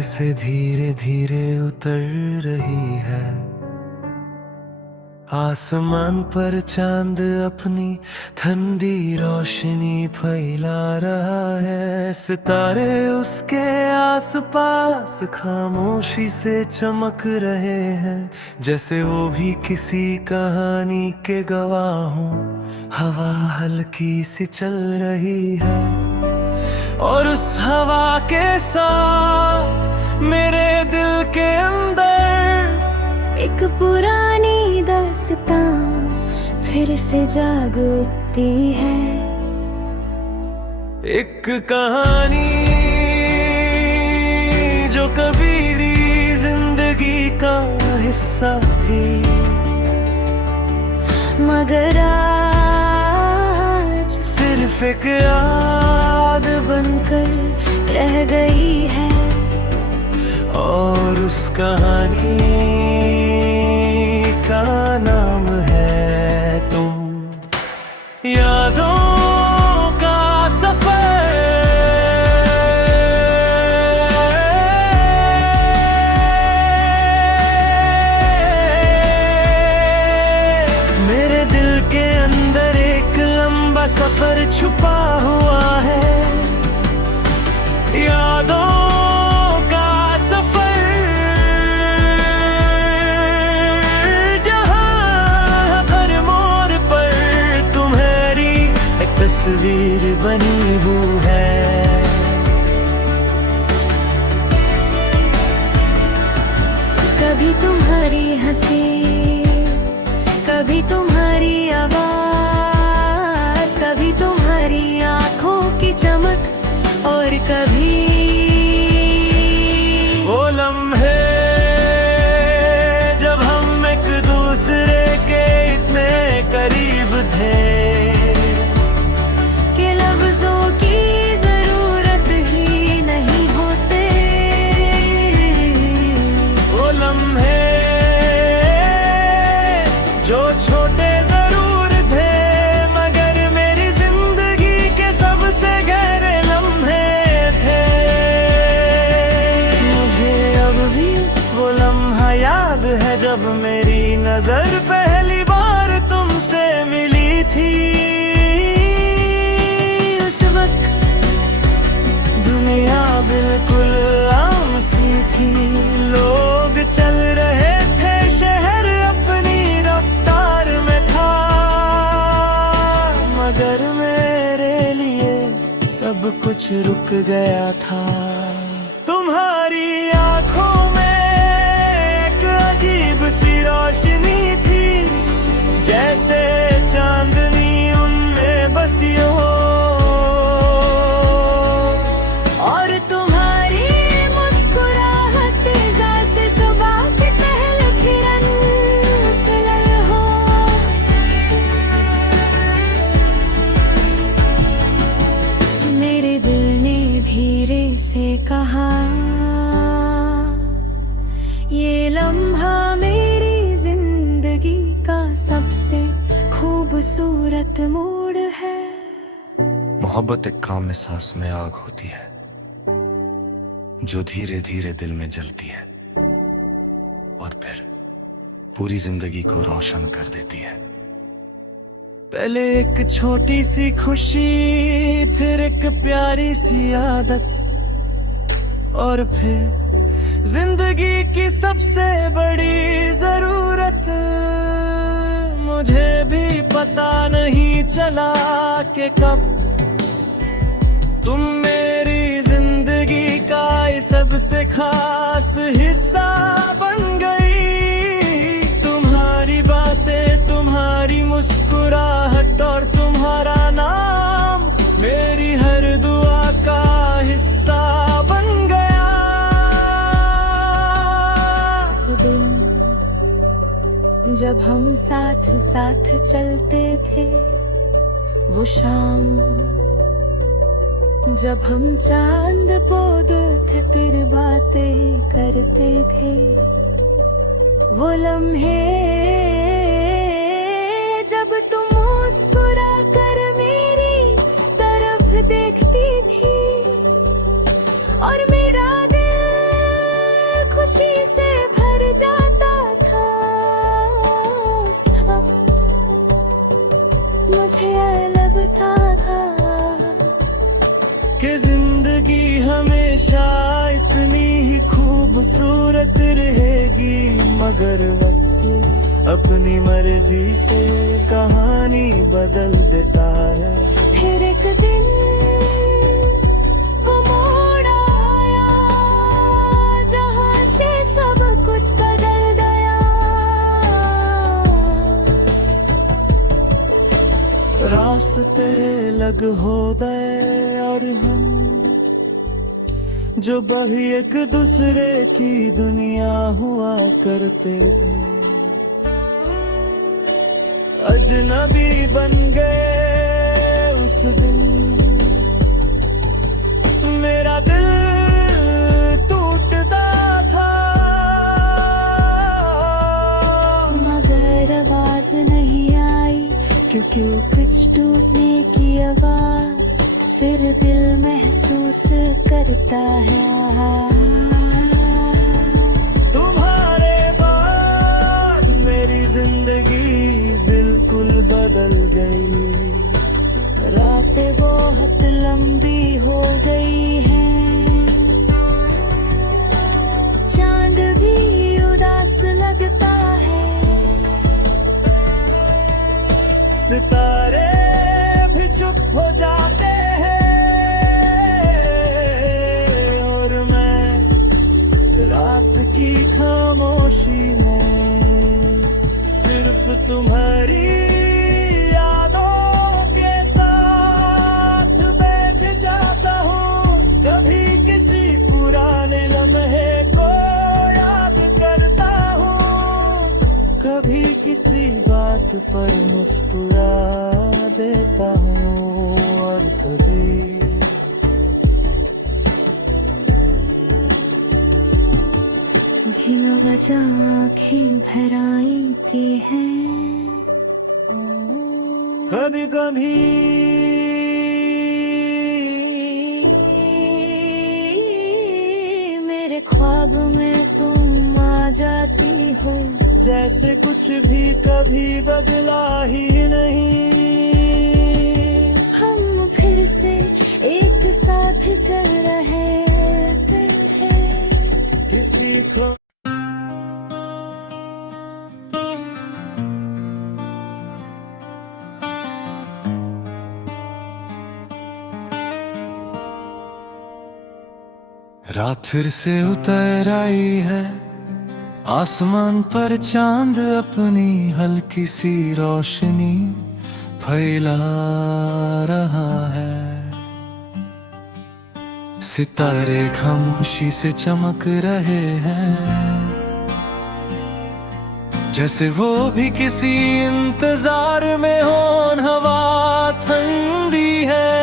फिर से धीरे धीरे उतर रही है। आसमान पर चांद अपनी ठंडी रोशनी फैला रहा है। सितारे उसके आसपास खामोशी से चमक रहे हैं, जैसे वो भी किसी कहानी के गवाह हों। हवा हल्की सी चल रही है और उस हवा के साथ मेरे दिल के अंदर एक पुरानी दास्तां फिर से जाग उठती है। एक कहानी जो कभी भी जिंदगी का हिस्सा थी, मगर आज सिर्फ एक याद बनकर रह गई है। और उस कहानी का नाम है तुम। यादों का सफर, मेरे दिल के अंदर एक लंबा सफर छुपा हुआ है। यादों तस्वीर बनी हुई है। कभी तुम्हारी हंसी, कभी तुम्हारी आवाज, कभी तुम्हारी आंखों की चमक, और कभी वो लम्हे जब हम एक दूसरे के इतने करीब थे जो छोटे जरूर थे, मगर मेरी जिंदगी के सबसे गहरे लम्हे थे। मुझे अब भी वो लम्हा याद है जब मेरी नजर पहली बार तुमसे मिली थी। उस वक्त दुनिया बिल्कुल आम सी थी, लोग चल रहे थे, शहर अपनी रफ्तार में था, मगर मेरे लिए सब कुछ रुक गया था। तुम्हारी आंखों में एक अजीब सी रोशनी थी, जैसे चांदनी उनमें बसी हो। से कहा ये लम्हा मेरी जिंदगी का सबसे खूबसूरत मोड़ है। मोहब्बत एक काम में सांस में आग होती है, जो धीरे धीरे दिल में जलती है और फिर पूरी जिंदगी को रोशन कर देती है। पहले एक छोटी सी खुशी, फिर एक प्यारी सी आदत, और फिर जिंदगी की सबसे बड़ी जरूरत। मुझे भी पता नहीं चला कि कब तुम मेरी जिंदगी का सबसे खास हिस्सा बन गई। तुम्हारी बातें, तुम्हारी मुस्कुराहट और तुम्हारा नाम मेरी हर दुआ का हिस्सा बन गया। जब हम साथ साथ चलते थे, वो शाम जब हम चांद पो थे फिर बातें करते थे, वो लम्हे जब तुम मुस्कुरा कर मेरी तरफ देखती थी और मेरा दिल खूबसूरत रहेगी, मगर वक्त अपनी मर्जी से कहानी बदल देता है। फिर एक दिन वो मोड़ आया जहाँ से सब कुछ बदल गया। रास्ते अलग हो गए और हम जो कभी एक दूसरे की दुनिया हुआ करते थे, अजनबी बन गए उस दिन। मेरा दिल टूटता था, मगर आवाज नहीं आई, क्योंकि कुछ टूटने की आवाज सिर्फ दिल महसूस करता है। तुम्हारे बाद मेरी जिंदगी बिल्कुल बदल गई। रातें बहुत लंबी हो गई हैं, चांद भी उदास लगता है। सितारे भी चुप हो जाते हैं और मैं रात की खामोशी में सिर्फ तुम्हारी यादों के साथ बैठ जाता हूँ। कभी किसी पुराने लम्हे को याद करता हूँ, कभी किसी बात पर मुस्कुरा देता हूँ, और कभी दिन बजा आँखें भर आई थी हैं। कभी कभी मेरे ख्वाब में तुम आ जाती हो, जैसे कुछ भी कभी बदला ही नहीं। हम फिर से एक साथ चल रहे हैं। किसी को रात फिर से उतर आई है, आसमान पर चांद अपनी हल्की सी रोशनी फैला रहा है। सितारे खामोशी से चमक रहे हैं, जैसे वो भी किसी इंतजार में हों। हवा ठंडी है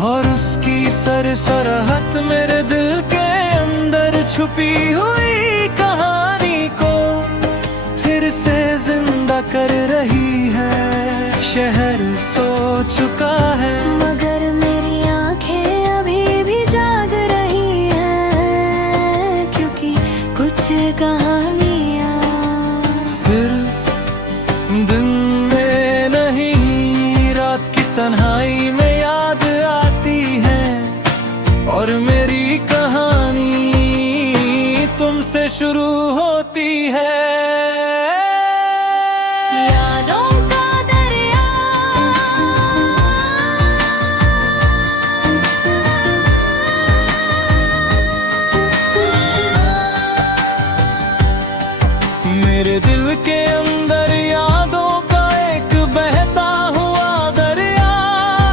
और उसकी सरसराहट मेरे दिल के अंदर छुपी हुई कहानी को फिर से जिंदा कर रही है। शहर सो चुका है, मगर मेरी आंखें अभी भी जाग रही हैं, क्योंकि कुछ कहानियाँ सिर्फ दिन में नहीं, रात की तन्हाई में याद आती है। और मेरी कहानी तुमसे शुरू होती है। यादों का दरिया मेरे दिल के अंदर यादों का एक बहता हुआ दरिया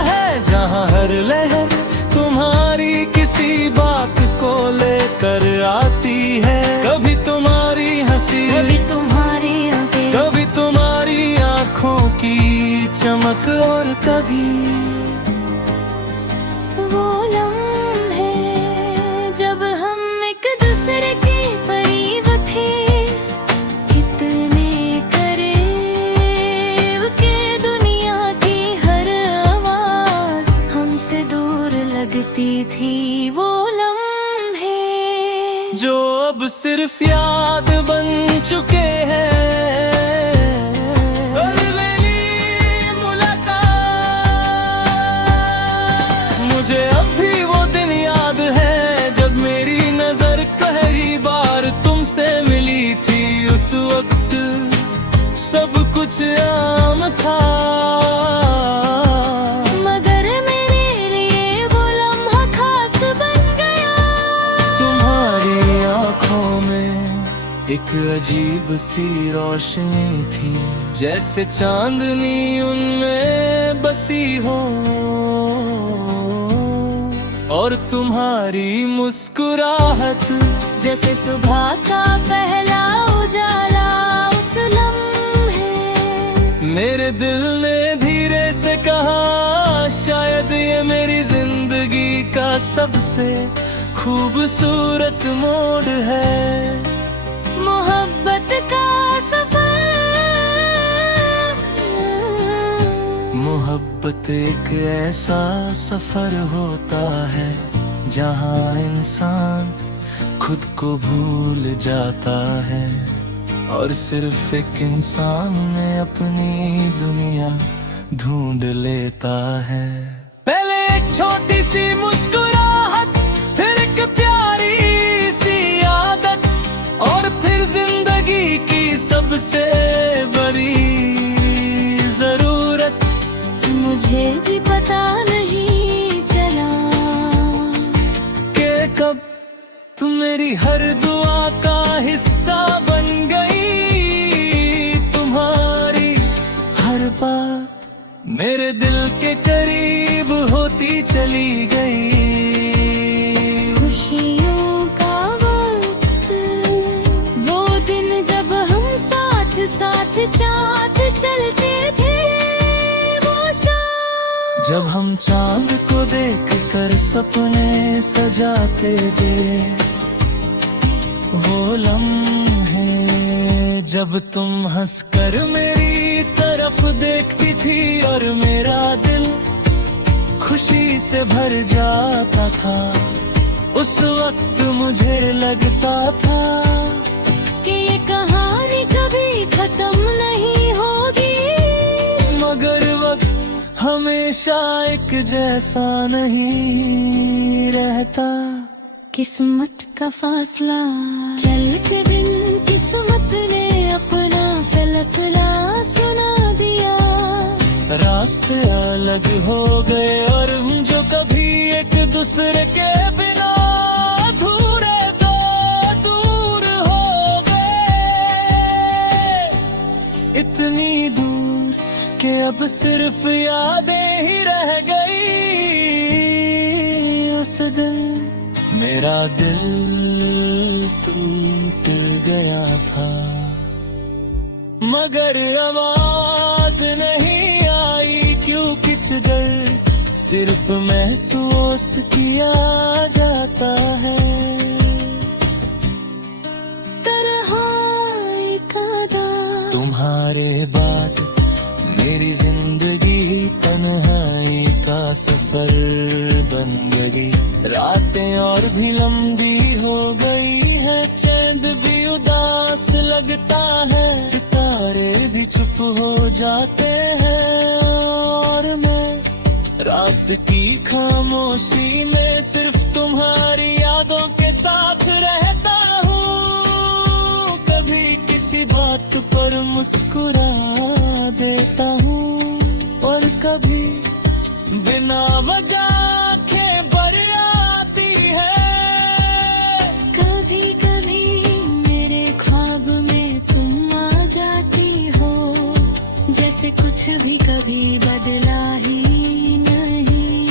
है, जहाँ हर लहर तुम्हारी किसी बात को लेकर आती है। कभी तुम्हारी हंसी, कभी तुम्हारी आंखें, कभी तुम्हारी आँखों की चमक, और कभी वो लम्हे जब हम एक दूसरे के करीब थे। कितने करीब के दुनिया की हर आवाज हमसे दूर लगती थी। वो लम्हे जो अब सिर्फ याद बन चुके हैं। मुझे अब भी वो दिन याद है, जब मेरी नजर पहली बार कुछ आम था, मगर मेरे लिए वो लम्हा खास बन गया। तुम्हारी आंखों में एक अजीब सी रोशनी थी, जैसे चांदनी उनमें बसी हो। और तुम्हारी मुस्कुराहट जैसे सुबह का पहला उजाला उस लम्हे। मेरे दिल ने धीरे से कहा, शायद ये मेरी जिंदगी का सबसे खूबसूरत मोड़ है। मोहब्बत का सफर, मोहब्बत एक ऐसा सफर होता है जहाँ इंसान खुद को भूल जाता है और सिर्फ एक इंसान में अपनी दुनिया ढूंढ लेता है। पहले एक छोटी सी मुस्कुराहट, फिर एक प्यारी सी आदत, और फिर जिंदगी की सबसे बड़ी जरूरत। मुझे भी पता नहीं चला कि कब तुम मेरी हर दुआ का हिस्सा बन गई। तुम्हारी हर बात मेरे दिल के करीब होती चली गई। खुशियों का वक्त, वो दिन जब हम साथ साथ साथ चलते थे, वो शाम जब हम चांद को देखकर सपने सजाते थे, वो लम्हे जब तुम हंसकर मेरी तरफ देखती थी और मेरा दिल खुशी से भर जाता था। उस वक्त मुझे लगता था कि ये कहानी कभी खत्म नहीं होगी, मगर वक्त हमेशा एक जैसा नहीं रहता। किस्मत का फासला, चलते दिन किस्मत ने अपना फैसला सुना दिया। रास्ते अलग हो गए और हम जो कभी एक दूसरे के बिना अधूरे तो दूर हो गए। इतनी दूर कि अब सिर्फ यादें ही रह गई। उस दिन मेरा दिल टूट गया था, मगर आवाज नहीं आई क्यों किचगर सिर्फ महसूस किया जाता है। तन्हाई का दाग, तुम्हारे बाद मेरी जिंदगी तन्हाई का सफर बन गई। रातें और भी लंबी हो गई है, चांद भी उदास लगता है, सितारे भी चुप हो जाते हैं और मैं रात की खामोशी में सिर्फ तुम्हारी यादों के साथ रहता हूँ। कभी किसी बात पर मुस्कुरा देता हूँ और कभी बिना वजह आंखें भर आती है। कभी कभी मेरे ख्वाब में तुम आ जाती हो, जैसे कुछ भी कभी बदला ही नहीं।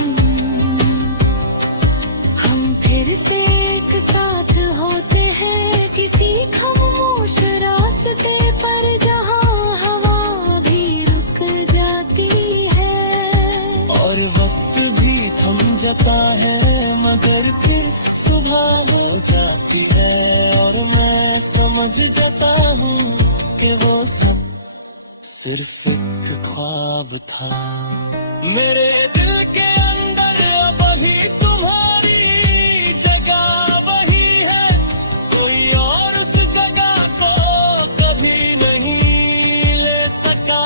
हम फिर से एक साथ होते हैं किसी खामोश रास्ते पर, जहाँ हवा भी रुक जाती है और वक्त भी थम जाता है, मगर फिर सुबह हो जाती है और मैं समझ जाता हूँ कि वो सब सिर्फ एक ख्वाब था। मेरे दिल के अंदर अब अभी तुम्हारी जगह वही है, कोई और उस जगह को कभी नहीं ले सका।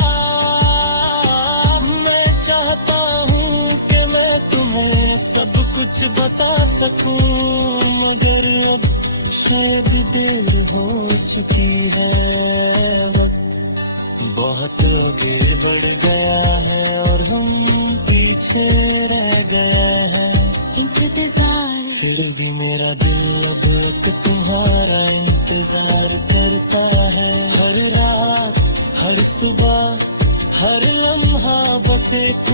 मैं चाहता हूँ कि मैं तुम्हें सब कुछ बता सकूं, मगर अब शायद देर हो चुकी है। वक्त बहुत आगे बढ़ गया है और हम पीछे रह गए हैं। इंतजार फिर भी मेरा दिल अब तक तुम्हारा इंतजार करता है। हर रात हर सुबह हर लम्हा बस एक